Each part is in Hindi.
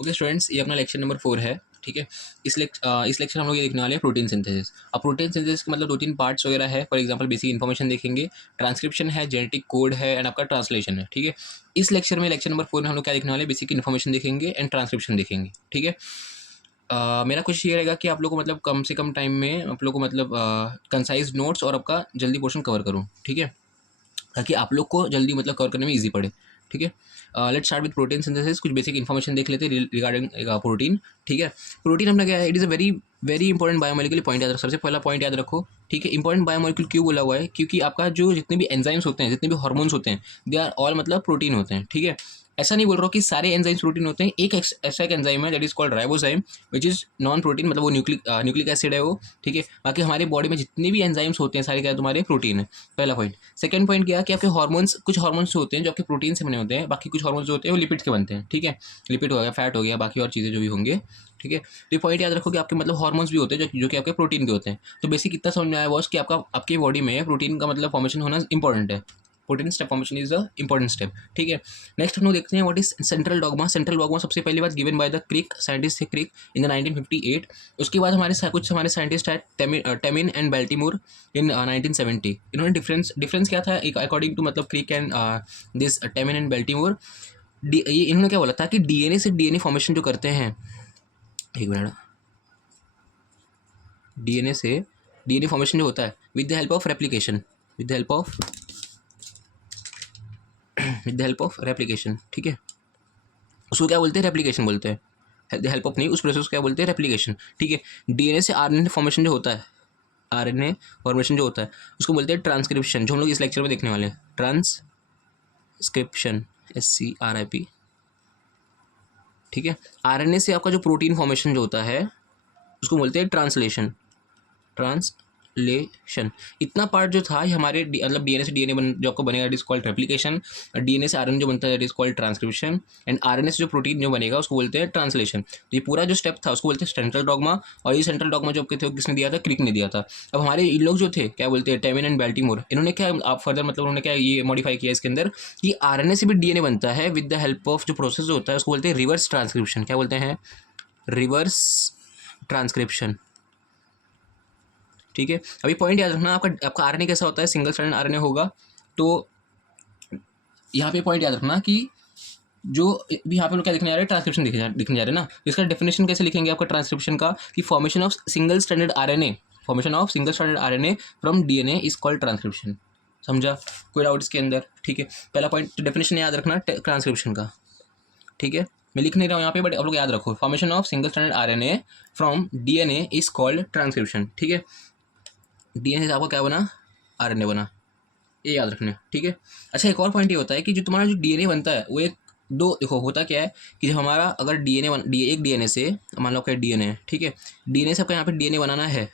ओके स्टूडेंट्स, ये अपना लेक्चर नंबर 4 है। ठीक है। इस लेक्चर हम लोग ये देखने वाले हैं प्रोटीन सिंथेसिस। अब प्रोटीन सिंथेसिस का मतलब 2-3 पार्ट्स वगैरह है। फॉर एग्जांपल बेसिक इन्फॉर्मेशन देखेंगे, ट्रांसक्रिप्शन है, जेनेटिक कोड है एंड आपका ट्रांसलेशन है। ठीक है। इस लेक्चर में लेक्चर नंबर 4 में हम लोग क्या देखने वाले हैं, बेसिक इन्फॉर्मेशन देखेंगे एंड ट्रांसक्रिप्शन देखेंगे। ठीक है। मेरा कुछ ये रहेगा कि आप लोग को मतलब कम से कम टाइम में आप लोग को मतलब कंसाइज नोट्स और आपका जल्दी पोर्शन कवर करूँ। ठीक है, ताकि आप लोग को जल्दी मतलब कवर करने में ईजी पड़े। ठीक है। Let's start with protein synthesis. कुछ बेसिक इन्फॉर्मेशन देख लेते हैं रिगार्डिंग प्रोटीन। ठीक है। प्रोटीन अपना क्या है, it is a very very important biomolecular point याद रखो। सबसे पहला पॉइंट याद रखो। ठीक है। इंपॉर्टेंट बायोमोलिकुल क्यों बोला हुआ है, क्योंकि आपका जो जितने भी एंजाइम्स होते हैं, जितने भी हार्मोन्स होते हैं, दे आर ऑल मतलब प्रोटीन होते हैं। ठीक है। ऐसा नहीं बोल रहा हूँ कि सारे एंजाइम्स प्रोटीन होते हैं। ऐसा एक एंजाइम है that is called ribozyme, which is non protein, मतलब वो न्यूक्लिक एसिड है वो। ठीक है। बाकी हमारी बॉडी में जितने भी एंजाइम्स होते हैं सारे क्या तुम्हारे प्रोटीन है। पहला पॉइंट। सेकंड पॉइंट क्या है कि आपके हार्मोन्स, कुछ हार्मोन्स होते हैं जो आपके प्रोटीन से बने होते हैं, बाकी कुछ हार्मोन्स जो होते हैं वो लिपिड के बनते हैं। ठीक है। लिपिड हो गया, फैट हो गया, बाकी और चीज़ें जो भी होंगे। ठीक है। तो ये पॉइंट याद रखो कि आपके मतलब हार्मोन्स भी होते हैं जो कि आपके प्रोटीन के होते हैं। तो बेसिक इतना समझ में आया बॉस कि आपका आपकी बॉडी में प्रोटीन का मतलब फॉर्मेशन होना इंपॉर्टेंट है। Protein step formation is a important step. ठीक है। नेक्स्ट हम लोग देखते हैं what is central dogma. Central dogma सबसे पहली बात given by the Crick, scientist थे क्रिक, इन द 1958। उसके बाद कुछ हमारे साइंटिस्ट है टेमिन एंड बेल्टीमोर इन 1970। इन्होंने डिफरेंस क्या था एक अकॉर्डिंग टू मतलब Crick and this Temin and बेल्टीमोर। ये इन्होंने क्या बोला था कि डीएनए से डीएनए फॉर्मेशन जो करते हैं, एक मिनट, डीएनए से डीएनए फॉर्मेशन जो होता है with the help of replication, with the help of with the help of replication. ठीक है। उसको क्या बोलते हैं, रेप्लिकेशन बोलते हैं। द हेल्प ऑफ नहीं, उस प्रोसेस को क्या बोलते हैं, रेप्लिकेशन। ठीक है। डीएनए से आरएनए फॉर्मेशन जो होता है, आरएनए फॉर्मेशन जो होता है उसको बोलते हैं ट्रांसक्रिप्शन, जो हम लोग इस लेक्चर में देखने वाले हैं। Transcription, SCRIP। ठीक है। आरएनए से आपका जो प्रोटीन फॉर्मेशन जो होता है उसको बोलते हैं ट्रांसलेशन, ट्रांसलेशन। इतना पार्ट जो था ये हमारे मतलब डीएनए से डीएनए जो आपको बनेगा it is called replication. DNA से आरएनए जो बनता है it is called transcription. And RNA से जो प्रोटीन जो बनेगा उसको बोलते हैं ट्रांसलेशन। तो ये पूरा जो स्टेप था उसको बोलते हैं सेंट्रल डॉगमा। और ये सेंट्रल डॉगमा जो आपके थे किसने दिया था, क्रिक ने दिया था। अब हमारे इन लोग जो थे क्या बोलते हैं, टेमिन एंड बेल्टीमोर, इन्होंने क्या आप फर्दर मतलब उन्होंने क्या ये मॉडिफाई किया इसके अंदर कि आरएनए से भी डीएनए बनता है विद द हेल्प ऑफ जो प्रोसेस जो होता है उसको बोलते हैं रिवर्स ट्रांसक्रिप्शन। क्या बोलते हैं, रिवर्स ट्रांसक्रिप्शन। ठीक है। अभी पॉइंट याद रखना, आपका आरएनए कैसा होता है, सिंगल स्ट्रैंड आरएनए होगा। तो यहाँ पे पॉइंट याद रखना कि जो यहाँ पे लोग क्या दिखने जा रहे हैं, ट्रांसक्रिप्शन दिखने जा रहे हैं ना। तो इसका डेफिनेशन कैसे लिखेंगे आपका ट्रांसक्रिप्शन का, कि formation of single stranded RNA, formation of single stranded RNA from DNA is called transcription. समझा, कोई डाउट इसके अंदर। ठीक है। पहला पॉइंट डेफिनेशन याद रखना ट्रांसक्रिप्शन का। ठीक है। मैं लिख नहीं रहा हूँ यहाँ पे बट आप लोग याद रखो, formation of single stranded RNA from DNA is called transcription. ठीक है। डीएनए से आपका क्या बना, आरएनए बना, ये याद रखना है। ठीक है। अच्छा, एक और पॉइंट ये होता है कि जो तुम्हारा जो डीएनए बनता है वो एक दो, देखो होता क्या है कि जब हमारा अगर एक डीएनए से, मान लो आपका डीएनए है, ठीक है, डीएनए से आपका यहाँ पे डीएनए बनाना है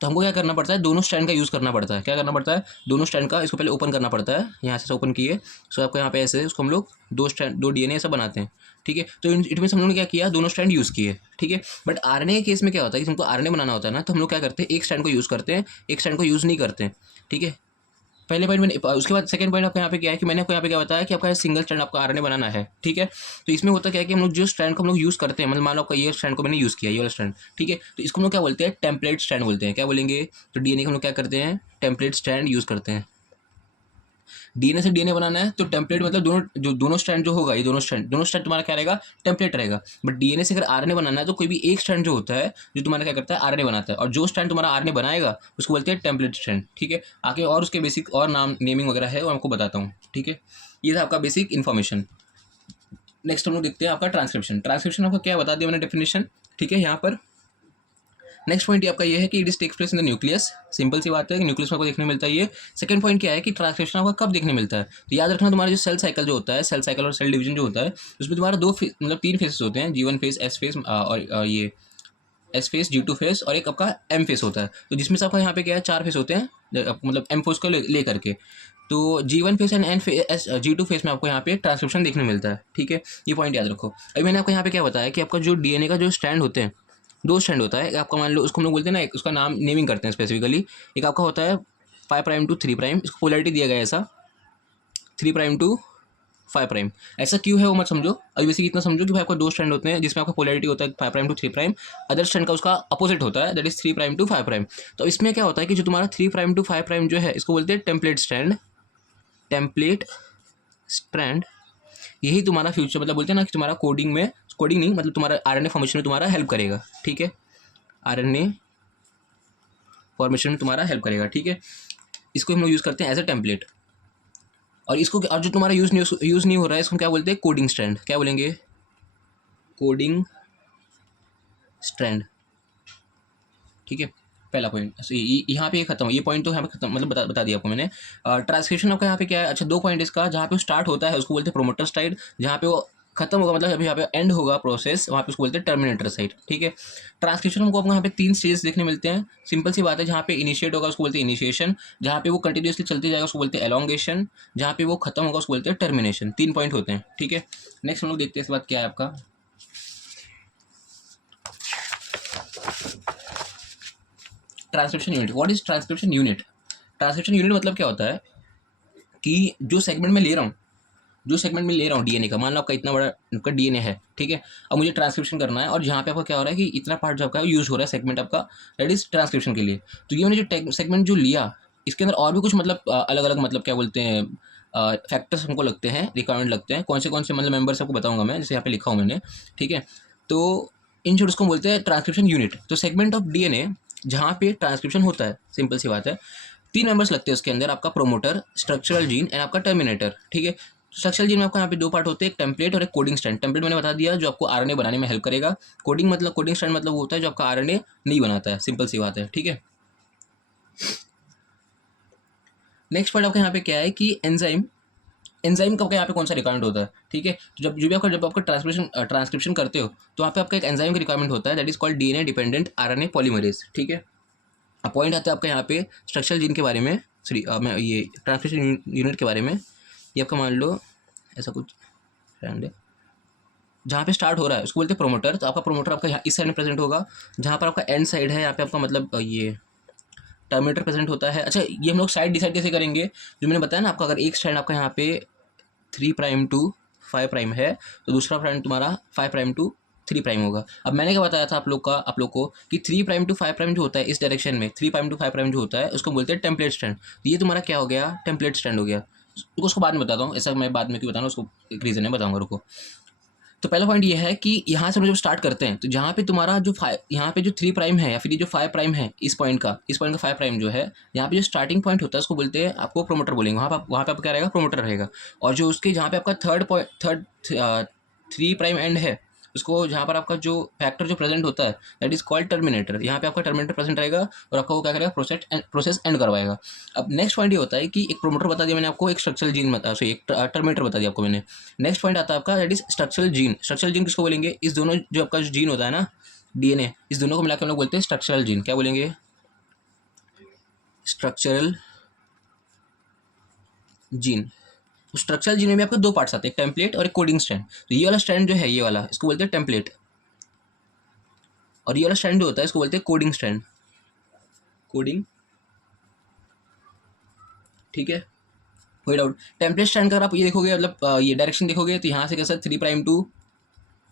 तो हमको क्या करना पड़ता है, दोनों स्ट्रैंड का यूज़ करना पड़ता है। क्या करना पड़ता है, दोनों स्ट्रैंड का, इसको पहले ओपन करना पड़ता है, यहाँ से ओपन किए, सो आपको यहाँ पे ऐसे उसको हम लोग दो डीएनए ऐसा बनाते हैं। ठीक है। तो इट मीन्स हम लोगों ने क्या किया, दोनों स्ट्रैंड यूज़ किए। ठीक है। बट आरएनए के केस में क्या होता है कि हमको आरएनए बनाना होता है ना, तो हम लोग क्या करते हैं, एक स्ट्रैंड को यूज़ करते हैं, एक स्ट्रैंड को यूज़ नहीं करते हैं। ठीक है। पहले पॉइंट मैंने, उसके बाद सेकंड पॉइंट आपको यहाँ पे क्या है कि मैंने आपको यहाँ पे क्या बताया कि आपका सिंगल स्ट्रैंड आपका आरएनए बनाना है। ठीक है। तो इसमें होता क्या है कि हम लोग जो स्ट्रैंड को हम लोग यूज़ करते हैं, मतलब मान लो आपका ये स्ट्रैंड को मैंने यूज़ किया, ये वाला स्ट्रैंड, ठीक है, तो इसको हम लोग क्या बोलते हैं, टेम्पलेट स्ट्रैंड बोलते हैं। क्या बोलेंगे, तो डीएनए को हम लोग क्या करते हैं, टेम्पलेट स्ट्रैंड यूज़ करते हैं। डीएनए से डीएनए बनाना है तो टेम्पलेट मतलब दोनों स्ट्रैंड जो होगा, ये दोनों स्ट्रैंड तुम्हारा क्या रहेगा, टेम्पलेट रहेगा। बट डीएनए से अगर आरएनए बनाना है तो कोई भी एक स्ट्रैंड जो होता है जो तुम्हारा क्या करता है, आरएनए बनाता है, और जो स्ट्रैंड तुम्हारा आरएनए बनाएगा उसको बोलते हैं टेम्पलेट स्ट्रैंड। ठीक है। आगे और उसके बेसिक और नाम नेमिंग वगैरह है वो आपको बताता हूँ। ठीक है। ये था आपका बेसिक इन्फॉर्मेशन। नेक्स्ट हम लोग देखते हैं आपका ट्रांसक्रिप्शन। ट्रांसक्रिप्शन आपको क्या बता दिया मैंने डेफिनेशन। ठीक है। यहाँ पर नेक्स्ट पॉइंट आपका ये है कि it is takes place in the nucleus. Simple सी बात है कि न्यूक्लियस में आपको देखने मिलता है ये। सेकंड पॉइंट क्या है कि ट्रांसक्रिप्शन आपका कब देखने मिलता है, तो याद रखना तुम्हारा जो सेल साइकिल जो होता है, सेल साइकिल और सेल डिवीजन जो होता है, उसमें तुम्हारा मतलब 3 फेजेस होते हैं, G1 फेज, S फेज और ये S फेज, G2 फेज और एक आपका M फेज होता है। तो जिसमें से आपका यहाँ पे क्या है, 4 फेज होते हैं, मतलब M फेज को ले करके। तो G1 phase and G2 phase में आपको यहाँ पे ट्रांसक्रिप्शन देखने मिलता है। ठीक है। ये पॉइंट याद रखो। अभी मैंने आपको यहाँ पे क्या बताया कि आपका जो डीएनए का जो स्ट्रैंड होते हैं, 2 स्ट्रैंड होता है आपका, मान लो उसको हम लोग बोलते हैं ना, उसका नाम नेमिंग करते हैं स्पेसिफिकली। एक आपका होता है 5' to 3', इसको पोलैरिटी दिया गया है ऐसा, 3' to 5'। ऐसा क्यों है वो मत समझो, अभी बेसिक इतना समझो कि भाई आपको 2 स्ट्रैंड होते हैं जिसमें आपका पोलैरिटी होता है 5' टू 3', अदर स्ट्रैंड का उसका अपोजिट होता है, दैट इज 3' टू 5'। तो इसमें क्या होता है कि जो तुम्हारा 3' टू 5' जो है इसको बोलते हैं टेम्पलेट स्ट्रैंड। टेम्पलेट स्ट्रैंड यही तुम्हारा फ्यूचर मतलब बोलते हैं ना कि तुम्हारा कोडिंग में, कोडिंग नहीं मतलब तुम्हारा आरएनए फॉर्मेशन में तुम्हारा हेल्प करेगा, ठीक है, आरएनए फॉर्मेशन में तुम्हारा हेल्प करेगा, ठीक है। इसको हम लोग यूज़ करते हैं एज अ टेम्पलेट। और इसको और जो तुम्हारा यूज़ नहीं हो रहा है इसको क्या बोलते हैं, कोडिंग स्ट्रैंड। क्या बोलेंगे, कोडिंग स्ट्रैंड, ठीक है। पहला पॉइंट यहाँ पे खत्म, ये पॉइंट तो यहाँ पे खत्म मतलब बता दिया आपको मैंने। ट्रांसक्रिप्शन आपका यहाँ पे क्या है, अच्छा 2 पॉइंट इसका, जहाँ पे स्टार्ट होता है उसको बोलते हैं प्रोमोटर साइड, जहाँ पे वो खत्म होगा मतलब अभी यहाँ पे एंड होगा प्रोसेस, वहाँ पे उसको बोलते हैं टर्मिनेटर साइड, ठीक है। ट्रांसक्रिप्शन हमको आपको यहाँ पे 3 स्टेज देखने मिलते हैं, सिंपल सी बात है। जहाँ पे इनिशिएट होगा उसको बोलते हैं इनिशिएशन, जहाँ पे वो कंटिन्यूसली चलते जाएगा उसको बोलते हैं एलोंगेशन, जहाँ पे वो खत्म होगा उसको बोलते हैं टर्मिनेशन। 3 पॉइंट होते हैं, ठीक है। नेक्स्ट हम लोग देखते हैं इस बात क्या है आपका transcription unit. What is transcription unit? Transcription unit मतलब क्या होता है कि जो सेगमेंट में ले रहा हूँ डीएनए का, मान लो आपका इतना बड़ा आपका डीएनए है, ठीक है। अब मुझे ट्रांसक्रिप्शन करना है और जहाँ पे आपका क्या हो रहा है कि इतना पार्ट जो आपका यूज़ हो रहा है सेगमेंट आपका, दैट इज ट्रांसक्रिप्शन के लिए। तो ये मैंने जो सेगमेंट जो लिया इसके अंदर और भी कुछ मतलब अलग अलग मतलब क्या बोलते हैं फैक्टर्स हमको लगते हैं, रिक्वायरमेंट लगते हैं। कौन से मतलब मेंबर्स आपको बताऊंगा मैं, जैसे यहाँ पे लिखा हूँ मैंने, ठीक है। तो इन शॉर्ट उसको बोलते हैं ट्रांसक्रिप्शन यूनिट। तो सेगमेंट ऑफ डीएनए जहाँ पे ट्रांसक्रिप्शन होता है, सिंपल सी बात है, 3 मेंबर्स लगते हैं उसके अंदर, आपका प्रोमोटर, स्ट्रक्चरल जीन एंड आपका टर्मिनेटर, ठीक है। स्ट्रक्चरल जीन में आपको यहाँ पे 2 पार्ट होते हैं, एक टेम्पलेट और एक कोडिंग स्ट्रैंड। टेम्पलेट मैंने बता दिया जो आपको आरएनए बनाने में हेल्प करेगा। कोडिंग स्ट्रैंड मतलब वो होता है जो आपका आरएनए नहीं बनाता है, सिंपल सी बात है, ठीक है। नेक्स्ट पॉइंट आपका यहाँ पे क्या है कि एंजाइम का यहाँ पे कौन सा रिक्वायरमेंट होता है, ठीक है। तो जब आपका ट्रांसक्रिप्शन करते हो तो वहाँ पे आपका एक एंजाइम का रिक्वायरमेंट होता है, that is called DNA dependent RNA polymerase, ठीक है। अब पॉइंट आता है आपका यहाँ पे स्ट्रक्चरल जीन के बारे में, सॉरी मैं ये ट्रांसक्रिप्शन यूनिट के बारे में। ये आपका मान लो ऐसा कुछ फ्रेंड है जहाँ पे स्टार्ट हो रहा है उसको बोलते हैं प्रोमोटर। तो आपका प्रोमोटर आपका यहाँ इस साइड में प्रेजेंट होगा, जहाँ पर आपका एंड साइड है यहाँ पे आपका मतलब ये टर्मिनेटर प्रेजेंट होता है। अच्छा ये हम लोग साइड डिसाइड कैसे करेंगे, जो मैंने बताया ना आपका, अगर एक स्ट्रैंड आपका यहाँ पे 3' टू 5' है तो दूसरा स्ट्रैंड तुम्हारा 5' टू 3' होगा। अब मैंने क्या बताया था आप लोग को कि 3' टू 5' जो होता है इस डायरेक्शन में, 3' टू 5' जो होता है उसको बोलते हैं टेम्पलेट स्ट्रैंड। तो ये तुम्हारा क्या हो गया, टेम्पलेट स्ट्रैंड हो गया। उसको बाद में बताता हूँ, ऐसा मैं बाद में क्यों बताऊँ, उसको एक रीज़न है बताऊँगा, रुको। तो पहला पॉइंट ये है कि यहाँ से हम जब स्टार्ट करते हैं तो जहाँ पे तुम्हारा जो यहाँ पे जो 3' है या फिर ये जो 5' है, इस पॉइंट का 5' जो है, यहाँ पे जो स्टार्टिंग पॉइंट होता है उसको बोलते हैं, आपको प्रोमोटर बोलेंगे। वहाँ पे आपका क्या रहेगा, प्रोमोटर रहेगा। और जो उसके जहाँ पे आपका थर्ड 3' एंड है उसको, जहाँ पर आपका जो फैक्टर जो प्रेजेंट होता है दैट इज कॉल्ड टर्मिनेटर। यहाँ पे आपका टर्मिनेटर प्रेजेंट रहेगा और आपका वो क्या करेगा, प्रोसेस एंड करवाएगा। अब नेक्स्ट पॉइंट ये होता है कि एक प्रोमोटर बता दिया मैंने आपको, एक स्ट्रक्चरल जीन एक टर्मिनेटर बता दिया आपको मैंने। नेक्स्ट पॉइंट आता है आपका that is structural gene. Structural gene किसको बोलेंगे, इस दोनों जो आपका जीन होता है ना डीएनए, इस दोनों को मिलाकर हम लोग बोलते हैं स्ट्रक्चरल जीन। क्या बोलेंगे, स्ट्रक्चरल जीन। स्ट्रक्चरल जीन में आपको 2 पार्ट्स आते हैं, एक टेम्पलेट और एक कोडिंग स्ट्रैंड। तो ये वाला स्ट्रैंड जो है, ये वाला, इसको बोलते हैं टेम्पलेट, और ये वाला स्ट्रैंड जो होता है इसको बोलते हैं कोडिंग स्ट्रैंड, कोडिंग, ठीक है। कोई डाउट? टेम्पलेट स्ट्रैंड का अगर आप ये देखोगे मतलब ये डायरेक्शन देखोगे तो यहाँ से कैसा 3' टू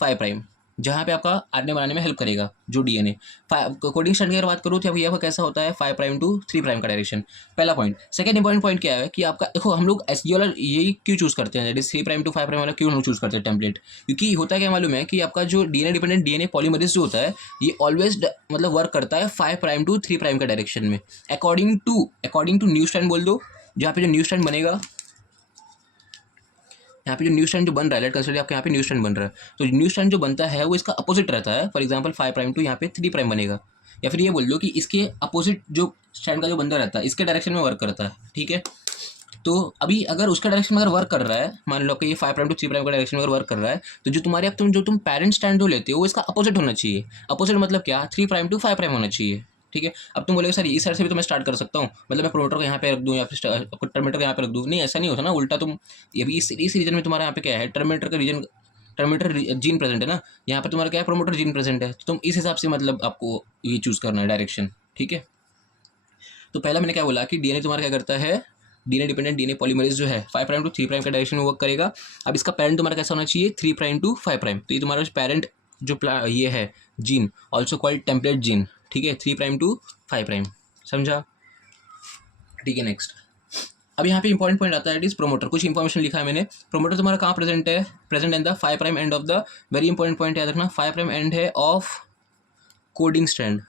5', जहाँ पे आपका आरएनए बनाने में हेल्प करेगा जो डीएनए। कोडिंग स्ट्रैंड की अगर बात करूँ तो ये आपका कैसा होता है 5' टू 3' का डायरेक्शन, पहला पॉइंट। सेकंड इंपॉर्टेंट पॉइंट क्या है कि आपका देखो, हम लोग ये वाला यही क्यों चूज़ करते हैं, दैट इज 3' टू 5' वाला क्यों हम चूज़ करते हैं टेम्पलेट, क्योंकि होता क्या मालूम है कि आपका जो डीएनए डिपेंडेंट डीएनए पॉलीमरेज जो होता है ये ऑलवेज मतलब वर्क करता है 5' टू 3' का डायरेक्शन में, अकॉर्डिंग टू न्यू स्ट्रैंड बोल दो। जहाँ पे जो न्यू स्ट्रैंड बनेगा, यहाँ पे जो न्यू स्टैंड जो बन रहा है, लेट कंसिडर आपके यहाँ पे न्यू स्टैंड बन रहा है, तो न्यू स्टैंड जो बनता है वो इसका अपोजिट रहता है। फॉर एग्जांपल 5' टू यहाँ पे 3' बनेगा, या फिर ये बोल लो कि इसके अपोजिट जो स्टैंड का जो बंदा रहता है इसके डायरेक्शन में वर्क करता है, ठीक है। तो अभी अगर उसका डायरेक्शन में अगर वर्क कर रहा है, मान लो कि ये 5' टू 3' का डायरेक्शन में अगर वर्क कर रहा है, तो जो तुम्हारे अब तुम पेरेंट स्टैंड जो लेते हो वो इसका अपोजिट होना चाहिए। अपोजिट मतलब क्या, 3' टू 5' होना चाहिए, ठीक है। अब तुम बोलेगे सर इस साइड से भी तो मैं स्टार्ट कर सकता हूँ, मतलब मैं प्रोमोटर को यहाँ पे रख दूँ या फिर टर्मिनेटर को यहाँ पे रख दूँ, नहीं ऐसा नहीं होता ना, उल्टा तुम ये भी इस रीजन में तुम्हारा यहाँ पे क्या है, टर्मिनेटर जीन प्रेजेंट है ना, यहाँ पे तुम्हारा क्या है, प्रोमोटर जीन प्रेजेंट है, तो तुम इस हिसाब से मतलब आपको ये चूज़ करना है डायरेक्शन, ठीक है। तो पहला मैंने क्या बोला कि डीएनए तुम्हारा क्या करता है, डीएनए डिपेंडेंट डीएनए पॉलीमरेज जो है 5 प्राइम टू 3 प्राइम का डायरेक्शन में वर्क करेगा। अब इसका पेरेंट तुम्हारा कैसा होना चाहिए, 3 प्राइम टू 5 प्राइम। तो ये तुम्हारा पेरेंट जो ये है gene also called template gene, ठीक है, 3 प्राइम टू 5 प्राइम, समझा, ठीक है। नेक्स्ट अब यहाँ पे इंपॉर्टेंट पॉइंट आता है, इट इज प्रोमोटर। कुछ इंफॉर्मेशन लिखा है मैंने। प्रोमोटर तुम्हारा कहाँ प्रेजेंट है, present in the 5 prime end of the, very important point याद रखना, 5 प्राइम एंड है of coding strand,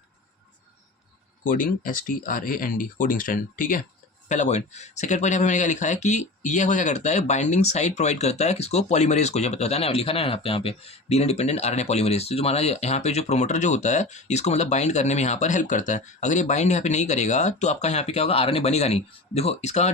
coding STRAND, coding strand, ठीक है, पहला पॉइंट। सेकंड पॉइंट यहाँ पे मैंने क्या लिखा है कि ये क्या करता है, बाइंडिंग साइट प्रोवाइड करता है किसको, पॉलीमरेज को। जो बताया ना, लिखा ना आपके यहाँ पे डीएनए डिपेंडेंट RNA पॉलीमरेज। तो तुम्हारा यहाँ पे जो प्रोमोटर जो होता है इसको मतलब बाइंड करने में यहाँ पर हेल्प करता है। अगर ये बाइंड यहाँ पे नहीं करेगा तो आपका यहाँ पे क्या होगा, RNA बनेगा नहीं। देखो इसका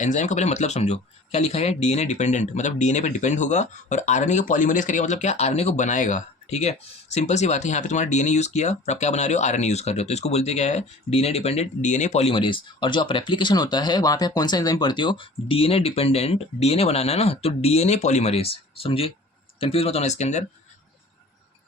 एंजाइम का पहले मतलब समझो, क्या लिखा है, डीएनए डिपेंडेंट मतलब डीएनए पे डिपेंड होगा, और RNA को पॉलीमरेज करेगा मतलब क्या, RNA को बनाएगा, ठीक है, सिंपल सी बात है। यहाँ पे तुम्हारा डीएनए यूज़ किया और आप क्या बना रहे हो, RNA यूज़ कर रहे हो, तो इसको बोलते क्या है, डीएनए डिपेंडेंट डीएनए पॉलीमरेज। और जो आप रेप्लिकेशन होता है वहाँ पे आप कौन सा एंजाइम पढ़ते हो, डीएनए डिपेंडेंट, डीएनए बनाना है ना तो डीएनए पॉलीमरेज, समझे, कंफ्यूज मत होना इसके अंदर,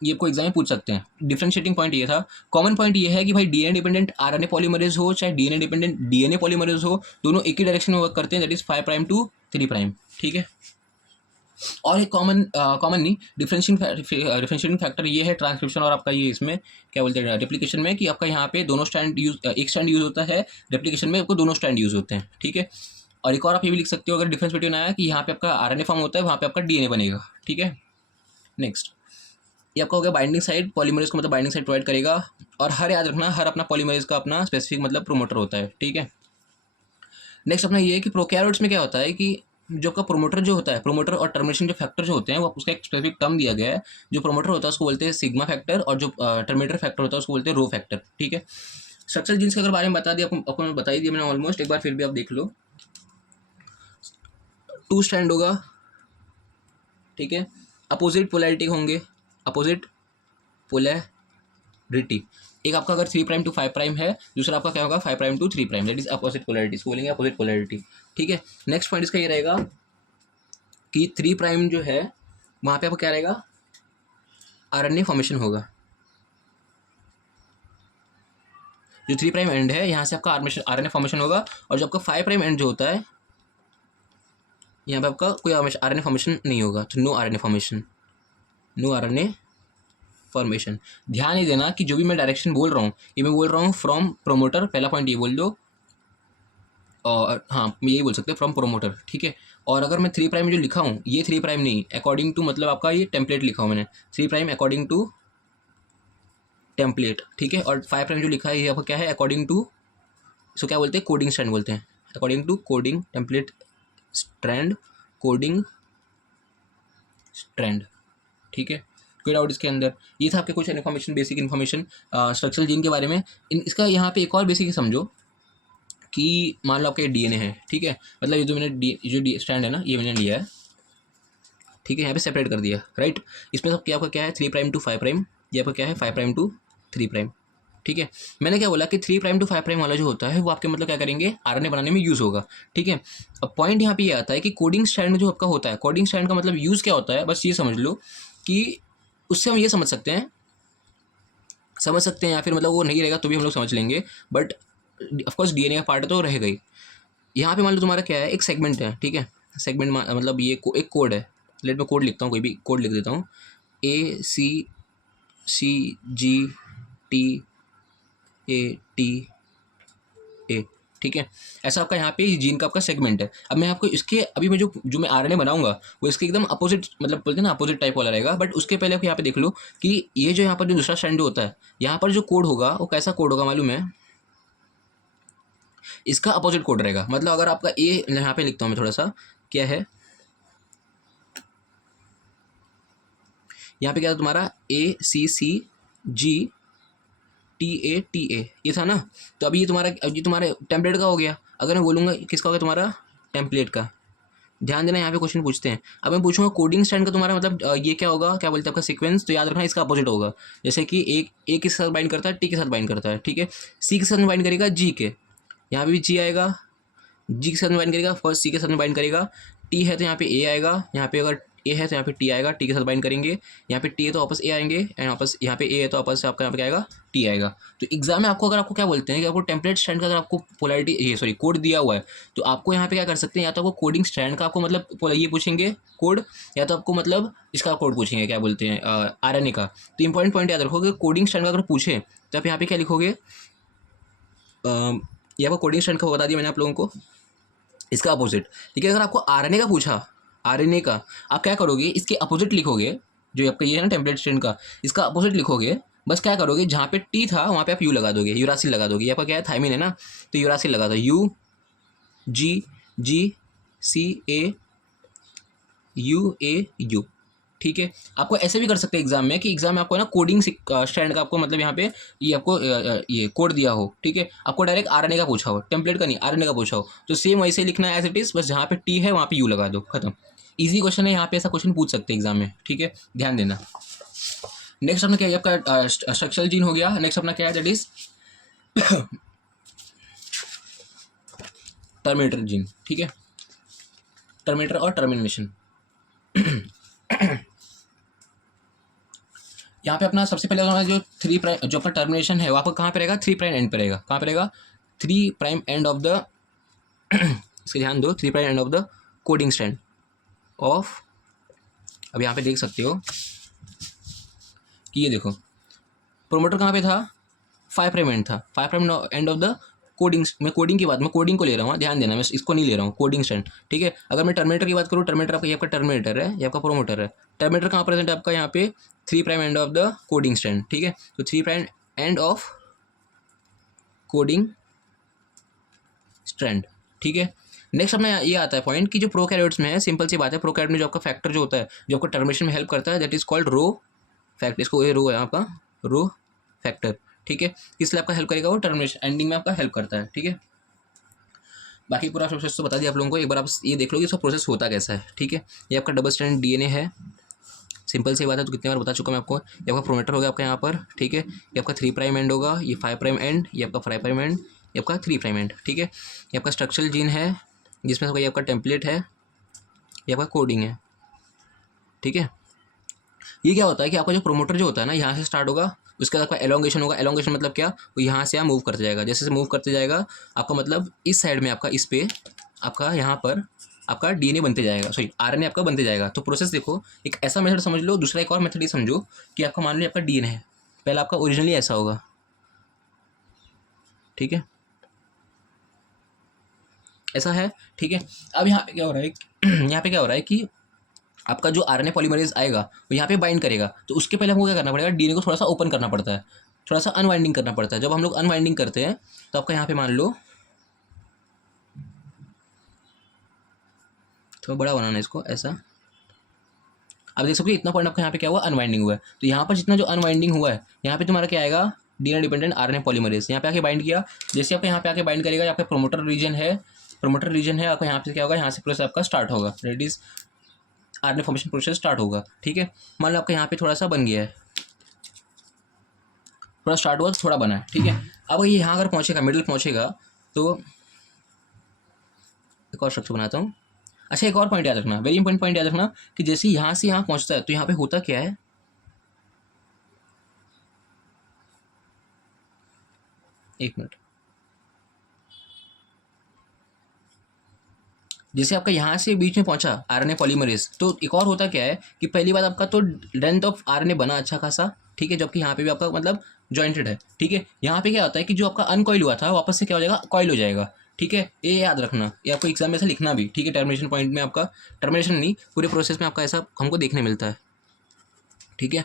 ये आपको एग्जाम में पूछ सकते हैं। डिफरेंशिएटिंग पॉइंट ये था। कॉमन पॉइंट ये है कि भाई डीएनए डिपेंडेंट RNA पॉलीमरेज हो चाहे डीएनए डिपेंडेंट डीएनए पॉलीमरेज हो, दोनों एक ही डायरेक्शन में वर्क करते हैं, that is 5 prime to 3 prime, ठीक है। और एक कॉमन नहीं, डिफरेंशिएटिंग फैक्टर ये है ट्रांसक्रिप्शन और आपका ये इसमें क्या बोलते हैं रेप्लिकेशन में, कि आपका यहाँ पे दोनों स्टैंड यूज, एक स्टैंड यूज होता है, रेप्लिकेशन में आपको दोनों स्टैंड यूज होते हैं, ठीक है। और एक और आप ये भी लिख सकते हो अगर डिफरेंस बिटवीन आया कि यहाँ पे आपका RNA फॉर्म होता है, वहाँ पे आपका डीएनए बनेगा, ठीक है। नेक्स्ट ये आपका हो गया बाइंडिंग साइट, पॉलीमरेज को मतलब बाइंडिंग साइट प्रोवाइड करेगा। और हर याद रखना, हर अपना पॉलीमरेज का अपना स्पेसिफिक मतलब प्रोमोटर होता है, ठीक है। नेक्स्ट अपना ये है कि प्रोकैरियोट्स में क्या होता है कि जो आपका प्रोमोटर जो होता है, प्रोमोटर और टर्मिनेशन जो फैक्टर जो होते हैं वो उसका एक स्पेसिफिक टर्म दिया गया है। जो प्रोमोटर होता है उसको बोलते हैं सिग्मा फैक्टर, और जो टर्मिनेटर फैक्टर होता है उसको बोलते हैं रो फैक्टर, ठीक है। स्ट्रक्चरल जीन्स के अगर बारे में बता दिया आपको बता ही दिया मैंने ऑलमोस्ट, एक बार फिर भी आप देख लो। 2 स्टैंड होगा, ठीक है, अपोजिट पोलैरिटी होंगे, अपोजिट पोलैरिटी। एक आपका अगर 3 प्राइम टू 5 प्राइम है, दूसरा आपका क्या होगा 5 prime to 3 prime, that is opposite polarity, इसको बोलेंगे अपोजिट पोलैरिटी, ठीक है। नेक्स्ट पॉइंट इसका ये रहेगा कि 3 प्राइम जो है वहाँ पे आपका क्या रहेगा, RNA फॉर्मेशन होगा। जो 3 प्राइम एंड है यहाँ से आपका RNA फॉर्मेशन होगा, और जो आपका 5 प्राइम एंड जो होता है यहाँ पे आपका कोई RNA फॉर्मेशन नहीं होगा, तो no RNA formation, no RNA formation. ध्यान ही देना कि जो भी मैं डायरेक्शन बोल रहा हूँ ये मैं बोल रहा हूँ फ्रॉम प्रोमोटर, पहला पॉइंट ये बोल दो, और हाँ मैं यही बोल सकते हैं फ्रॉम प्रोमोटर, ठीक है। और अगर मैं 3 प्राइम जो लिखा हूँ ये 3 प्राइम नहीं, अकॉर्डिंग टू मतलब आपका ये टेम्पलेट लिखा हूँ मैंने, 3 प्राइम अकॉर्डिंग टू टेम्पलेट, ठीक है। और 5 प्राइम जो लिखा है ये आपका क्या है, अकॉर्डिंग टू, इसको क्या बोलते हैं, कोडिंग स्ट्रैंड बोलते हैं, according to coding template strand, coding strand, ठीक है। कोई डाउट इसके अंदर, ये था आपके कुछ information, basic information structural gene के बारे में। इसका यहाँ पे एक और बेसिक समझो कि मान लो आपका ये डीएनए है, ठीक है, मतलब ये जो मैंने जो स्टैंड है ना ये मैंने लिया है, ठीक है, यहाँ पे सेपरेट कर दिया, राइट। इसमें सब क्या आपका क्या है 3 प्राइम टू 5 प्राइम, ये आपका क्या है 5 प्राइम टू 3 प्राइम, ठीक है। मैंने क्या बोला कि 3 प्राइम टू 5 प्राइम वाला जो होता है वो आपके मतलब क्या करेंगे, RNA बनाने में यूज़ होगा, ठीक है। अब पॉइंट यहाँ पे ये आता है कि कोडिंग स्ट्रैंड में जो आपका होता है, कोडिंग स्ट्रैंड का मतलब यूज़ क्या होता है, बस ये समझ लो कि उससे हम ये समझ सकते हैं या फिर मतलब वो नहीं रहेगा तो भी हम लोग समझ लेंगे, बट ऑफकोर्स डीएनए का पार्ट तो रहेगा ही। यहाँ पे मान लो तुम्हारा क्या है, एक सेगमेंट है, ठीक है, सेगमेंट मतलब ये एक कोड है, लेट मैं कोड लिखता हूँ, कोई भी कोड लिख देता हूँ, ACCGTATA, ठीक है। ऐसा आपका यहाँ पे जीन का आपका सेगमेंट है। अब मैं आपको इसके अभी मैं जो मैं RNA बनाऊंगा वो इसके एकदम अपोजिट मतलब बोलते हैं ना अपोजिट टाइप वाला रहेगा, बट उसके पहले आप यहाँ पे देख लो कि ये जो यहाँ पर जो दूसरा स्टैंड होता है यहाँ पर जो कोड होगा वो कैसा कोड होगा मालूम है, इसका अपोजिट कोड रहेगा। मतलब अगर आपका ए, यहाँ पे लिखता हूँ मैं थोड़ा सा, क्या है यहाँ पे क्या था तुम्हारा ACCGTATA, ये था ना। तो अभी ये तुम्हारे टेम्पलेट का हो गया। अगर मैं बोलूँगा किसका होगा तुम्हारा टेम्पलेट का, ध्यान देना यहाँ पे क्वेश्चन पूछते हैं। अब मैं पूछूंगा कोडिंग स्टैंड का तुम्हारा मतलब ये क्या होगा, क्या बोलते हैं आपका सीक्वेंस, तो याद रखना इसका अपोजिट होगा। जैसे कि एक ए के साथ बाइंड करता है, टी के साथ बाइंड करता है, ठीक है, सी के साथ बाइंड करेगा जी के, यहाँ पे भी जी आएगा, जी के साथ बाइंड करेगा, फर्स्ट सी के साथ बाइंड करेगा, टी है तो यहाँ पे ए आएगा, यहाँ पे अगर ए है तो यहाँ पे टी आएगा, टी के साथ बाइंड करेंगे, यहाँ पे टी है तो वापस ए आएंगे, एंड वापस यहाँ पे ए है तो वापस से आपका यहाँ पे क्या आएगा, टी आएगा। तो एग्जाम में आपको अगर आपको क्या बोलते हैं कि आपको टेम्पलेट स्ट्रैंड का अगर आपको पोलैरिटी ये सॉरी कोड दिया हुआ है, तो आपको यहाँ पे क्या कर सकते हैं, या तो आपको कोडिंग स्ट्रैंड का आपको मतलब ये पूछेंगे कोड, या तो आपको मतलब इसका कोड पूछेंगे, क्या बोलते हैं आरएनए का। तो इंपॉर्टेंट पॉइंट याद रखोगे, कोडिंग स्ट्रैंड का अगर पूछे तो आप यहाँ पे क्या लिखोगे, ये आपको कोडिंग स्ट्रैंड का बता दिया मैंने आप लोगों को, इसका अपोजिट। ठीक है, अगर आपको आरएनए का पूछा, आरएनए का आप क्या करोगे, इसके अपोजिट लिखोगे, जो आपका ये है ना टेम्पलेट स्ट्रैंड का, इसका अपोजिट लिखोगे। बस क्या करोगे, जहाँ पे टी था वहाँ पे आप यू लगा दोगे, यूरासिल लगा दोगे। ये आपका क्या है, थायमिन है ना, तो यूरासिल लगा दो, U G G C A U A U. ठीक है, आपको ऐसे भी कर सकते हैं एग्जाम में कि एग्जाम में आपको ना कोडिंग स्ट्रैंड का आपको मतलब यहाँ पे ये आपको ये कोड दिया हो, ठीक है, आपको डायरेक्ट आरएनए का पूछा हो, टेम्पलेट का नहीं आरएनए का पूछा हो, तो सेम वैसे लिखना है एज इट इज, बस जहाँ पे टी है वहाँ पे यू लगा दो, खत्म। इजी क्वेश्चन है, यहाँ पे ऐसा क्वेश्चन पूछ सकते हैं एग्जाम में। ठीक है, ध्यान देना। नेक्स्ट अपना क्या है, आपका स्ट्रक्चरल जीन हो गया। नेक्स्ट अपना क्या है, दैट इज टर्मिनेटर जीन। ठीक है, टर्मिनेटर और टर्मिनेशन। यहाँ पे अपना सबसे पहले हमारा जो 3 प्राइम जो अपना टर्मिनेशन है वो आपको कहाँ पे रहेगा, 3 प्राइम एंड पे रहेगा। कहाँ पे रहेगा, 3 प्राइम एंड ऑफ द इसके ध्यान दो, 3 prime end of the coding strand of. अब यहाँ पे देख सकते हो कि ये देखो प्रोमोटर कहाँ पे था, 5 प्राइम एंड था, 5 prime end of the coding. मैं कोडिंग की बात, मैं कोडिंग को ले रहा हूँ, ध्यान देना, मैं इसको नहीं ले रहा हूँ, कोडिंग स्ट्रैंड। ठीक है, अगर मैं टर्मिनेटर की बात करूँ, टर्मिनेटर आपका ये आपका टर्मिनेटर है, ये आपका प्रोमोटर है। टर्मिनेटर कहाँ प्रेजेंट है आपका, यहाँ पे 3 prime end of the coding strand. ठीक है, तो 3 prime end of coding strand. ठीक है, नेक्स्ट अपना ये आता है पॉइंट कि जो प्रोकैरियोट्स में है, सिंपल सी बात है, प्रोकैरियोट में जो आपका फैक्टर जो होता है, जो आपको टर्मिनेशन में हेल्प करता है, that is called rho factor. इसको ये रो है आपका रो फैक्टर। ठीक है, इसलिए आपका हेल्प करेगा वो टर्मिनेशन एंडिंग में आपका हेल्प करता है। ठीक है, बाकी पूरा प्रोसेस तो बता दिया आप लोगों को, एक बार आप ये देख लो कि इसका प्रोसेस होता कैसा है। ठीक है, ये आपका डबल स्ट्रैंड डीएनए है, सिंपल सी बात है, तो कितनी बार बता चुका मैं आपको। ये आपका प्रोमोटर होगा आपका यहाँ पर। ठीक है, ये आपका 3 प्राइम एंड होगा, ये 5 प्राइम एंड, ये आपका 5 प्राइम एंड, ये आपका 3 प्राइम एंड। ठीक है, ये आपका स्ट्रक्चरल जीन है, जिसमें ये आपका टेम्पलेट है, ये आपका कोडिंग है। ठीक है, ये क्या होता है कि आपका जो प्रोमोटर जो होता है ना, यहाँ से स्टार्ट होगा, उसके बाद आपका एलोंगेशन होगा। एलोंगेशन मतलब क्या, वो यहाँ से मूव करते जाएगा, जैसे मूव करते जाएगा आपका मतलब इस साइड में आपका, इस पे आपका यहाँ पर आपका डीएनए बनते जाएगा, सॉरी आरएनए आपका बनते जाएगा। तो प्रोसेस देखो, एक ऐसा मेथड समझ लो, दूसरा एक और मेथड ये समझो कि आपका मान लो आपका डीएनए है, पहले आपका ओरिजिनली ऐसा होगा। ठीक है, ऐसा है। ठीक है, अब यहाँ पे क्या हो रहा है यहाँ पे क्या हो रहा है कि आपका जो आरएनए पॉलीमरेज आएगा वो यहाँ पे बाइंड करेगा, तो उसके पहले हमको क्या करना पड़ेगा, डीएनए को थोड़ा सा ओपन करना पड़ता है, थोड़ा सा अनवाइंडिंग करना पड़ता है। जब हम लोग अनवाइंडिंग करते हैं तो आपका यहाँ पे मान लो, थोड़ा बड़ा बनाना है इसको ऐसा, अब देख सकते हो इतना पॉइंट आपका यहाँ पे क्या हुआ, अनवाइंडिंग हुआ है। तो यहाँ पर जितना जो अनवाइंडिंग हुआ है, यहाँ पे तुम्हारा क्या आएगा, डीएनए डिपेंडेंट आरएनए पॉलीमरेज। यहाँ पे आके बाइंड किया, जैसे आपका यहाँ पे आके बाइंड करेगा, यहाँ पे प्रोमोटर रीजन है, प्रोमोटर रीजन है आपका, यहाँ पे क्या होगा, यहाँ से प्रोसेस आपका स्टार्ट होगा, that is RNA formation process start होगा। ठीक है, मान लो आपका यहाँ पे थोड़ा सा बन गया है, थोड़ा स्टार्ट हुआ, थोड़ा बना है। ठीक है, अब ये यहाँ अगर पहुँचेगा, मिडिल पहुँचेगा, तो एक और स्ट्रक्चर बनाता हूँ। अच्छा, एक और पॉइंट याद रखना, वेरी इंपॉर्टेंट पॉइंट याद रखना कि जैसे यहाँ से यहाँ पहुँचता है, तो यहाँ पे होता क्या है, एक मिनट, जैसे आपका यहाँ से बीच में पहुंचा आरएनए पॉलीमरेज, तो एक और होता क्या है कि पहली बात आपका तो लेंथ ऑफ आरएनए बना अच्छा खासा। ठीक है, जबकि यहाँ पे भी आपका मतलब जॉइंटेड है। ठीक है, यहाँ पे क्या होता है कि जो आपका अनकॉइल हुआ था वापस से क्या हो जाएगा, कॉइल हो जाएगा। ठीक है, ये याद रखना, ये आपको एग्जाम में ऐसा लिखना भी। ठीक है, टर्मिनेशन पॉइंट में आपका, टर्मिनेशन नहीं, पूरे प्रोसेस में आपका ऐसा हमको देखने मिलता है। ठीक है,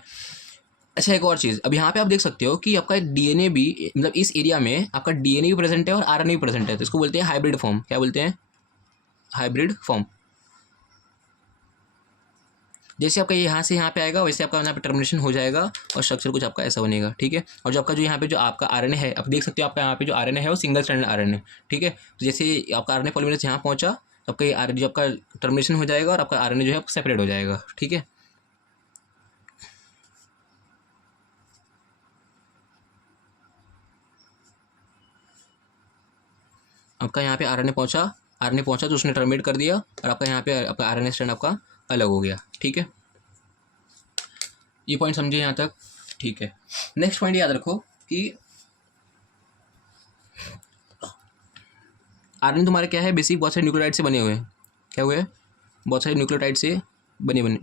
अच्छा एक और चीज़, अब यहाँ पे आप देख सकते हो कि आपका डीएनए भी, मतलब इस एरिया में आपका डीएनए भी प्रेजेंट है और आरएनए भी प्रेजेंट है, तो इसको बोलते हैं हाइब्रिड फॉर्म। क्या बोलते हैं, हाइब्रिड फॉर्म। जैसे आपका यहाँ से यहाँ पे आएगा, वैसे आपका यहाँ पे टर्मिनेशन हो जाएगा और स्ट्रक्चर कुछ आपका ऐसा बनेगा। ठीक है, और जो आपका जो यहाँ पे जो आपका आरएनए है, आप देख सकते हो आपका यहाँ पे जो आरएनए है वो सिंगल स्ट्रैंडेड आरएनए। ठीक है, तो जैसे आपका आरएनए पॉलीमरेज यहाँ पहुँचा, तो आपका ये आरएनए जो आपका टर्मिनेशन हो जाएगा और आपका आरएनए जो है सेपरेट हो जाएगा। ठीक है, आपका यहाँ पे आरएनए पहुँचा, तो उसने टर्मिनेट कर दिया और आपका यहाँ पे आपका आरएनए स्ट्रैंड आपका अलग हो गया। ठीक है, ये पॉइंट समझे यहाँ तक? ठीक है, नेक्स्ट पॉइंट याद रखो कि आरएनए तुम्हारे क्या है, बेसिक बहुत सारे न्यूक्लियोटाइड से बने हुए हैं। क्या हुए? बहुत सारे न्यूक्लियोटाइड से बने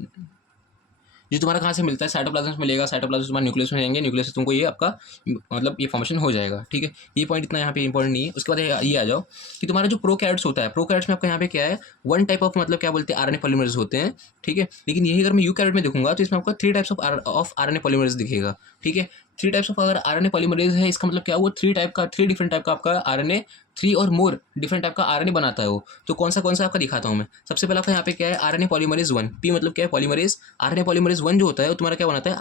जो तुम्हारा कहाँ से मिलता है, साइटोप्लाज्म से मिलेगा, साइटोप्लाज्म से तुम्हारे न्यूक्लियस में जाएंगे, न्यूक्लियस से तुमको ये आपका मतलब ये फॉर्मेशन हो जाएगा। ठीक है, ये पॉइंट इतना यहाँ पे इंपॉर्टेंट नहीं है। उसके बाद ये आ जाओ कि तुम्हारा जो प्रोकैरियोट्स होता है, प्रोकैरियोट्स में आपका यहाँ पे क्या है, वन टाइप ऑफ मतलब क्या बोलते हैं, आरएनए पॉलीमरेज होते हैं। ठीक है, लेकिन यही अगर मैं यूकैरियोट में देखूंगा तो इसमें आपको 3 टाइप्स ऑफ आरएनए पॉलीमरेज दिखेगा। ठीक है, 3 टाइप्स ऑफ अगर आरएनए पॉलीमरेज है, इसका मतलब क्या, वो 3 डिफरेंट टाइप का आपका आरएनए, 3 और मोर डिफरेंट टाइप का आरएनए बनाता है वो। तो कौन सा आपका दिखाता हूँ मैं। सबसे पहले आपका यहाँ पे क्या है, आरएनए पॉलीमरेज 1, पी मतलब क्या है, पॉलीमरेज। आरएनए पॉलीमरेज 1 जो होता है वो तुम्हारा क्या बनाता है,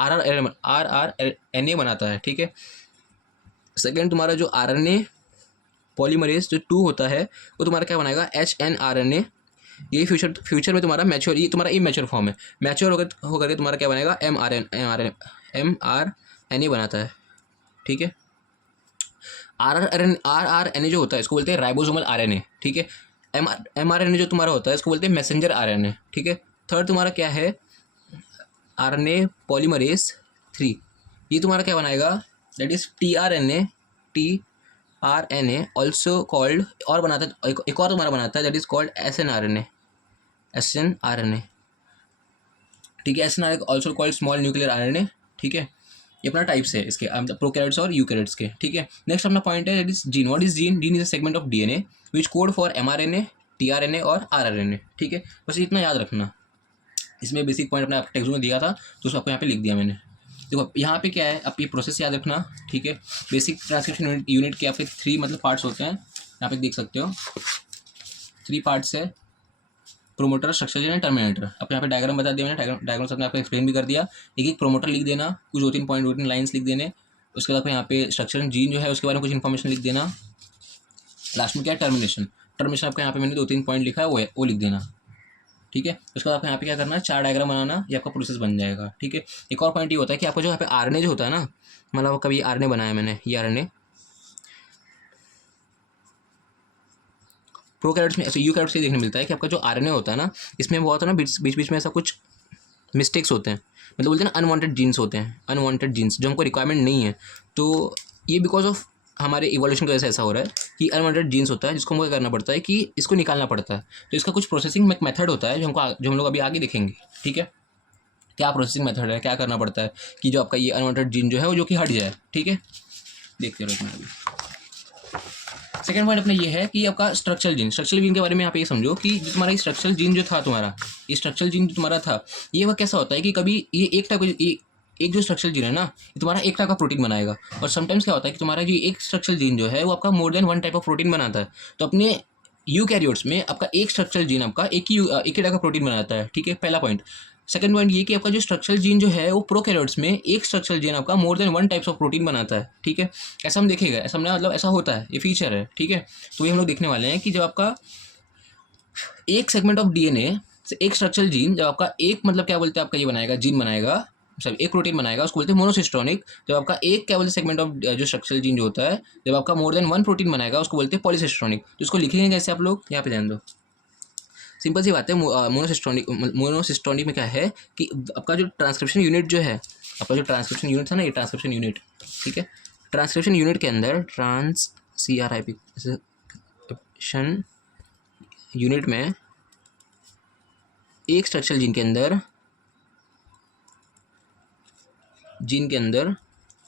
आरआरएनए बनाता है। ठीक है, सेकेंड तुम्हारा जो आरएनए पॉलीमरेज जो 2 होता है वो तुम्हारा क्या बनाएगा, एचएनआरएनए। ये फ्यूचर में तुम्हारा मैच्योर, ये तुम्हारा इमेच्योर फॉर्म है, मैच्योर होकर के तुम्हारा क्या बनेगा, एमआरएनए बनाता है। ठीक है, आरआरएनए जो होता है इसको बोलते हैं राइबोसोमल आरएनए। ठीक है, एमआरएनए जो तुम्हारा होता है इसको बोलते हैं मैसेंजर आरएनए। ठीक है, थर्ड तुम्हारा क्या है, आरएनए पॉलीमरेज 3, ये तुम्हारा क्या बनाएगा, that is tRNA also called, और बनाता है एक और तुम्हारा बनाता है, दैट इज कॉल्ड एसएनआरएनए। ठीक है, snRNA also called small nuclear RNA. ठीक है, ये अपना टाइप्स है इसके, प्रोकैरियोट्स और यूकैरियोट्स के। ठीक है, नेक्स्ट अपना पॉइंट है, that is gene. What is gene? Gene is a segment of DNA which code for mRNA, tRNA और आरआरएनए। ठीक है, बस इतना याद रखना। इसमें बेसिक पॉइंट अपने टेक्स्ट में दिया था तो उसको आपको यहाँ पे लिख दिया मैंने। देखो यहाँ पे क्या है, आप ये प्रोसेस याद रखना। ठीक है, बेसिक ट्रांसक्रिप्शन यूनिट के आपके 3 मतलब पार्ट्स होते हैं, यहाँ पे देख सकते हो 3 पार्ट्स है, promoter, structure gene and terminator. अब यहाँ पे डायग्राम बता दिया मैंने, डायग्राम सबने आपको एक्सप्लेन भी कर दिया। एक प्रोमोटर लिख देना, कुछ 2-3 पॉइंट 2-3 लाइन्स लिख देने। उसके बाद यहाँ पे स्ट्रक्चर जीन जो है उसके बारे में कुछ इन्फॉर्मेशन लिख देना। लास्ट में क्या है, टर्मिनेशन। टर्मिनेशन आपका यहाँ पे मैंने 2-3 पॉइंट लिखा है, वो लिख देना। ठीक है, उसके बाद आपको यहाँ पे क्या करना है, 4 डायग्राम बनाना, ये आपका प्रोसेस बन जाएगा। ठीक है, एक और पॉइंट ये होता है कि आपको जो यहाँ पे आरएनए जो होता है ना, मतलब कभी आरएनए बनाया मैंने, ये आरएनए प्रोकैरियोट्स में, यूकैरियोट्स से देखने मिलता है कि आपका जो आरएनए होता है ना, इसमें बहुत है ना बीच में ऐसा कुछ मिस्टेक्स होते हैं, मतलब बोलते हैं ना अनवांटेड जीन्स होते हैं, अनवांटेड जीन्स जो हमको रिक्वायरमेंट नहीं है। तो ये बिकॉज ऑफ हमारे इवोल्यूशन की वजह से ऐसा हो रहा है कि अनवांटेड जीन्स होता है जिसको हमको क्या करना पड़ता है कि इसको निकालना पड़ता है। तो इसका कुछ प्रोसेसिंग मेथड होता है जो हम लोग अभी आगे देखेंगे। ठीक है, क्या प्रोसेसिंग मेथड है, क्या करना पड़ता है कि जो आपका ये अनवांटेड जीन जो है वो जो कि हट जाए। ठीक है, देखते रहो अभी। सेकेंड पॉइंट अपना ये है कि आपका स्ट्रक्चरल जीन के बारे में यहाँ पे ये समझो कि जो तुम्हारा स्ट्रक्चरल जीन जो था तुम्हारा, ये स्ट्रक्चरल जीन जो तुम्हारा था, ये वह कैसा होता है कि कभी ये एक टाइप एक जो स्ट्रक्चरल जीन है ना, ये तुम्हारा एक टाइप का प्रोटीन बनाएगा। और समटाइम्स क्या होता है कि तुम्हारा जो एक स्ट्रक्चरल जीन जो है वो आपका more than 1 type of protein बनाता है। तो अपने यूकैरियोट्स में आपका एक स्ट्रक्चरल जीन आपका एक ही टाइप का प्रोटीन बनाता है। ठीक है, पहला पॉइंट। सेकंड पॉइंट ये कि आपका जो स्ट्रक्चरल जीन जो है वो प्रोकैरियोट्स में एक स्ट्रक्चरल जीन आपका more than 1 types of protein बनाता है। ठीक है, ऐसा हम देखेगा, ऐसा हमने मतलब ऐसा होता है, ये फीचर है। ठीक है, तो ये हम लोग देखने वाले हैं कि जब आपका एक सेगमेंट ऑफ डीएनए से एक स्ट्रक्चरल जीन, जब आपका एक मतलब क्या बोलते हैं आपका ये बनाएगा, जीन बनाएगा, सॉरी एक प्रोटीन बनाएगा, उसको बोलते हैं मोनोसिस्टोनिक। जब आपका एक क्या बोलते हैं सेगमेंट ऑफ जो स्ट्रक्चरल जीन जो होता है, जब आपका मोर देन 1 प्रोटीन बनाएगा उसको बोलते हैं पॉलीसिस्टोनिक। तो इसको लिखेंगे कैसे आप लोग, यहाँ पे ध्यान दो, सिंपल सी बात है। मोनोसिस्टोनिक में क्या है कि आपका जो ट्रांसक्रिप्शन यूनिट जो है, आपका जो ट्रांसक्रिप्शन यूनिट था ना, ये ट्रांसक्रिप्शन यूनिट, ठीक है, ट्रांसक्रिप्शन यूनिट के अंदर ट्रांसक्रिप्शन यूनिट में एक स्ट्रक्चरल जीन के अंदर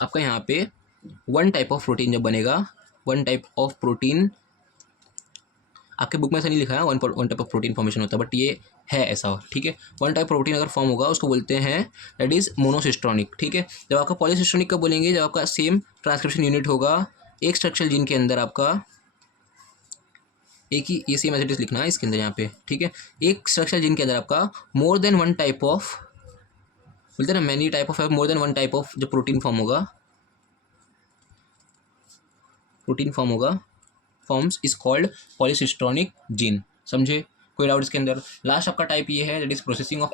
आपका यहाँ पे 1 टाइप ऑफ प्रोटीन जब बनेगा, 1 टाइप ऑफ प्रोटीन, आपके बुक में ऐसा नहीं लिखा है 1 टाइप ऑफ प्रोटीन फॉर्मेशन होता है, बट ये है ऐसा। ठीक है, 1 टाइप प्रोटीन अगर फॉर्म होगा उसको बोलते हैं दैट इज मोनोसिस्टोनिक। ठीक है, जब आपका पॉलीसिस्टोनिक कब बोलेंगे, जब आपका सेम ट्रांसक्रिप्शन यूनिट होगा, एक स्ट्रक्चरल जीन के अंदर आपका एक ही, ये सेम एज इट इज लिखना है इसके अंदर यहाँ पे। ठीक है, एक स्ट्रक्चरल जीन के अंदर आपका मोर देन 1 टाइप ऑफ, बोलते हैं ना many type of, more than 1 type of जो प्रोटीन फॉर्म होगा, फॉर्म्स इज कॉल्ड पॉलीसिस्टोनिक जीन। समझे, कोई डाउट इसके अंदर? लास्ट आपका टाइप ये है that is processing of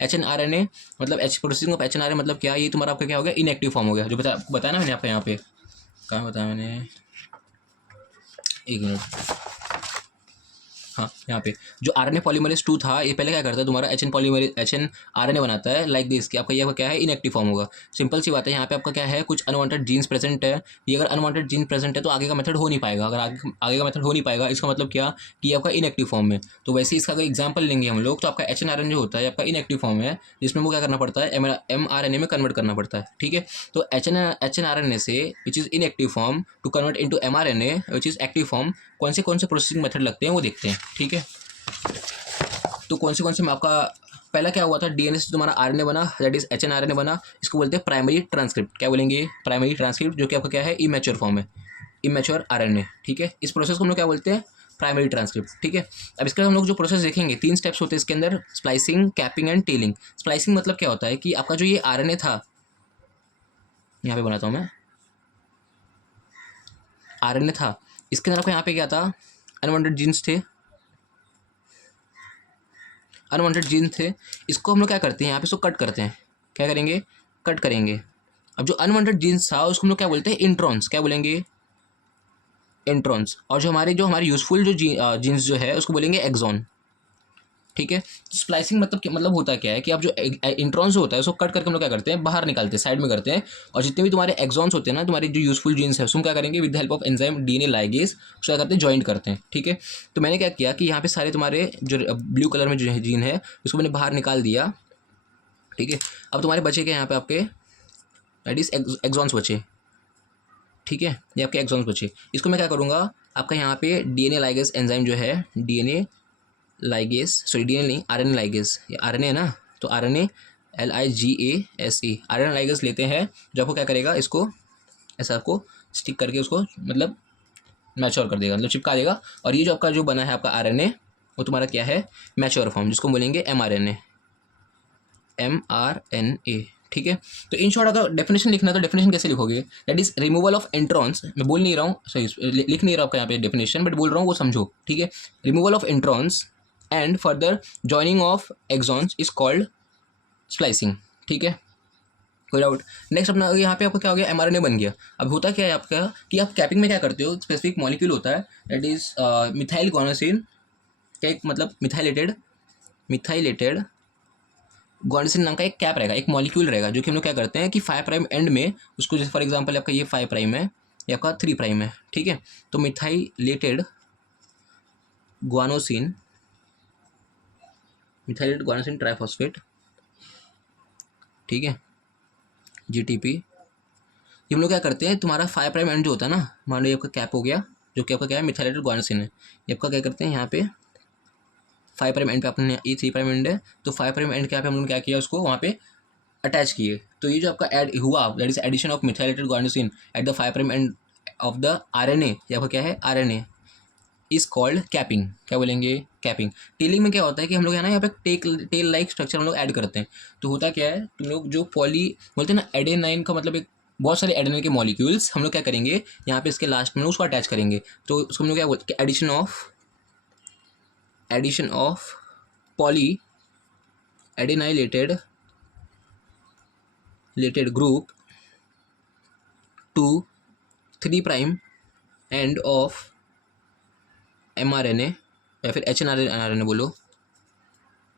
hnRNA, मतलब प्रोसेसिंग ऑफ एचएनआरएनए मतलब क्या, ये तुम्हारा आपका क्या हो गया, इनएक्टिव फॉर्म हो गया, जो बताया ना मैंने आपको यहाँ पे, कहाँ बताया मैंने, एक मिनट, हाँ यहाँ पे जो RNA पॉलीमरेज 2 था, ये पहले क्या करता है तुम्हारा HN RNA बनाता है लाइक दिस कि आपका ये क्या है इनएक्टिव फॉर्म होगा। सिंपल सी बात है, यहाँ पे आपका क्या है कुछ अनवांटेड जीन्स प्रेजेंट है। ये अगर अनवांटेड जीन प्रेजेंट है तो आगे का मेथड हो नहीं पाएगा। अगर आगे का मेथड हो नहीं पाएगा इसका मतलब क्या कि ये आपका इनएक्टिव फॉर्म है। तो वैसे इसका अगर एग्जाम्पल लेंगे हम लोग तो आपका HN RNA जो होता है आपका इनएक्टिव फॉर्म है, जिसमें वो क्या करना पड़ता है mRNA में कन्वर्ट करना पड़ता है। ठीक है, तो HN RNA से which is inactive form to convert into mRNA which is active form कौन से प्रोसेसिंग मेथड लगते हैं वो देखते हैं। ठीक है, तो कौन से में आपका पहला क्या हुआ था, DNA से तुम्हारा RNA बना, दैट इज HN RNA बना। इसको बोलते हैं प्राइमरी ट्रांसक्रिप्ट। क्या बोलेंगे, प्राइमरी ट्रांसक्रिप्ट, जो कि आपका क्या है इमेच्योर फॉर्म है, इमेच्योर RNA। ठीक है, इस प्रोसेस को हम लोग क्या बोलते हैं, प्राइमरी ट्रांसक्रिप्ट। ठीक है, अब इसके हम लोग जो प्रोसेस देखेंगे 3 स्टेप्स होते हैं इसके अंदर, splicing, capping and telling. Splicing मतलब क्या होता है कि आपका जो ये RNA था, यहाँ पे बनाता हूँ मैं, RNA था, इसके अंदर आपको यहाँ पे क्या था, अनवांटेड जीन्स थे, अनवांटेड जीन थे। इसको हम लोग क्या करते हैं, यहाँ पे इसको कट करते हैं। क्या करेंगे, कट करेंगे। अब जो अनवांटेड जीन्स था उसको हम लोग क्या बोलते हैं, इंट्रॉन्स। क्या बोलेंगे, इंट्रॉन्स। और जो हमारी यूजफुल जो जीन्स जो है उसको बोलेंगे एक्सॉन। ठीक है, स्प्लाइसिंग मतलब होता क्या है कि आप जो इंट्रॉन्स होता है उसको कट करके हम लोग क्या करते हैं, बाहर निकालते हैं, साइड में करते हैं। और जितने भी तुम्हारे एक्सॉन्स होते हैं ना, तुम्हारी जो यूजफुल जीन्स है उसको क्या करेंगे, with the help of enzyme DNA ligase उसको क्या करते हैं, ज्वाइंट करते हैं। ठीक है, तो मैंने क्या किया कि यहाँ पे सारे तुम्हारे जो ब्लू कलर में जो जीन है उसको मैंने बाहर निकाल दिया। ठीक है, अब तुम्हारे बचे क्या यहाँ पे आपके, दैट इज एक्सॉन्स बचे। ठीक है, ये आपके एक्सॉन्स बचे। इसको मैं क्या करूँगा, आपका यहाँ पे DNA लाइगेज एंजाइम जो है, DNA नहीं, RNA लाइगेज, ये RNA है ना, तो RNA LIGASE RNA लाइगेज लेते हैं, जो आपको क्या करेगा, इसको ऐसा आपको स्टिक करके उसको मतलब मैच्योर कर देगा, मतलब चिपका देगा। और ये जो आपका जो बना है आपका RNA, वो तुम्हारा क्या है, मैच्योर फॉर्म, जिसको बोलेंगे mRNA। ठीक है, तो इन शॉर्ट अगर डेफिनेशन लिखना तो डेफिनेशन कैसे लिखोगे, that is removal of introns. मैं बोल नहीं रहा हूँ, सही लिख नहीं रहा आपका यहाँ पे डेफिनेशन, बट बोल रहा हूँ वो समझो। ठीक है, removal of introns and further joining of exons is called splicing. ठीक है, कोई डाउट। नेक्स्ट अपना यहाँ पे आपका क्या हो गया, mRNA बन गया। अब होता क्या है आपका कि आप कैपिंग में क्या करते हो, स्पेसिफिक मॉलिक्यूल होता है दैट इज मिथाइल गुआनोसिन, क्या एक मतलब मिथाइलेटेड गुआनोसिन नाम का एक कैप रहेगा, एक मॉलिक्यूल रहेगा, जो कि हम लोग क्या करते हैं कि 5 प्राइम एंड में उसको, जैसे फॉर एग्जांपल आपका ये 5 प्राइम है, ये आपका 3 प्राइम है। ठीक है, तो मिथाइलेटेड गुआनोसिन ट्राइफॉस्फेट, ठीक है, GTP, ये हम लोग क्या करते हैं, तुम्हारा 5 प्राइम एंड जो होता है ना, मान लो ये आपका कैप हो गया, जो कि आपका क्या है मिथाइलेटेड गुआनोसिन है, ये आपका क्या करते हैं यहाँ पे 5 प्राइम एंड पे अपने ये 3 प्राइम एंड है, तो 5 प्राइम एंड के यहाँ पे हम लोग क्या किया, उसको वहाँ पे अटैच किए। तो ये जो आपका ऐड हुआ, that is addition of methylated guanosine at the 5 prime end of the RNA, ये आपका क्या है RNA, इज कॉल्ड कैपिंग। क्या बोलेंगे, कैपिंग। टेलिंग में क्या होता है कि हम लोग है ना यहाँ पे टेल लाइक स्ट्रक्चर हम लोग ऐड करते हैं। तो होता क्या है, तुम लोग जो पॉली बोलते हैं ना, एडेनाइन का मतलब एक बहुत सारे एडेनाइन के मॉलिक्यूल्स हम लोग क्या करेंगे, यहाँ पे इसके लास्ट में उसको अटैच करेंगे। तो उसको हम लोग क्या बोलते हैं, addition of poly adenylated group to 3 prime end of mRNA या फिर HN RNA बोलो।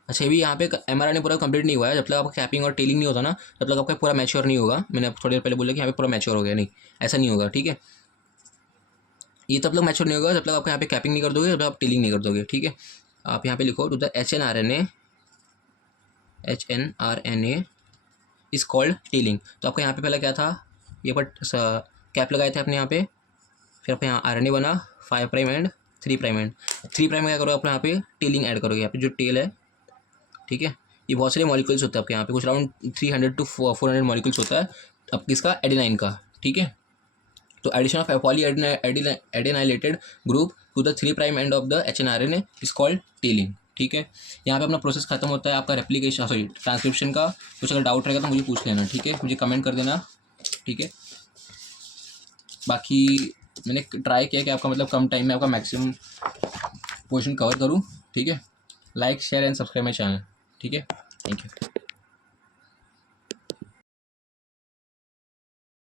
अच्छा, ये भी यहाँ पे mRNA पूरा कंप्लीट नहीं हुआ है, जब तक आपका कैपिंग और टेलिंग नहीं होता ना, तब तक आपका पूरा मैच्योर नहीं होगा। मैंने थोड़ी देर पहले बोला कि यहाँ पे पूरा मैच्योर हो गया, नहीं ऐसा नहीं होगा। ठीक है, ये तब तक मैच्योर नहीं होगा जब तक आप यहाँ पे कैपिंग नहीं कर दोगे, जब तक आप टेलिंग नहीं कर दोगे। ठीक है, आप यहाँ पे लिखो to the HN RNA is called tailing. तो आपका यहाँ पे पहला क्या था, ये पर कैप लगाए थे आपने यहाँ पे, फिर आपका यहाँ RNA बना 5 prime and 3 prime and 3 prime में क्या करोगे, आप यहाँ पे टेलिंग ऐड करोगे, यहाँ पे जो टेल है। ठीक है, ये बहुत सारे मॉलिक्यूल्स होते हैं आपके यहाँ पे, कुछ अराउंड 300 to 400 मॉलिक्यूल्स होता है अब किसका, एडेनाइन का। ठीक है, तो addition of poly adenylated group to the 3 prime end of the HN RNA is called tailing. ठीक है, यहाँ पे अपना प्रोसेस खत्म होता है आपका रेप्लिकेशन, सॉरी ट्रांसक्रिप्शन का। कुछ अगर डाउट रहेगा तो मुझे पूछ लेना। ठीक है, मुझे कमेंट कर देना। ठीक है, बाकी मैंने ट्राई किया कि आपका मतलब कम टाइम में आपका मैक्सिमम पोर्शन कवर करूँ। ठीक है, like share and subscribe my channel. ठीक है, थैंक यू।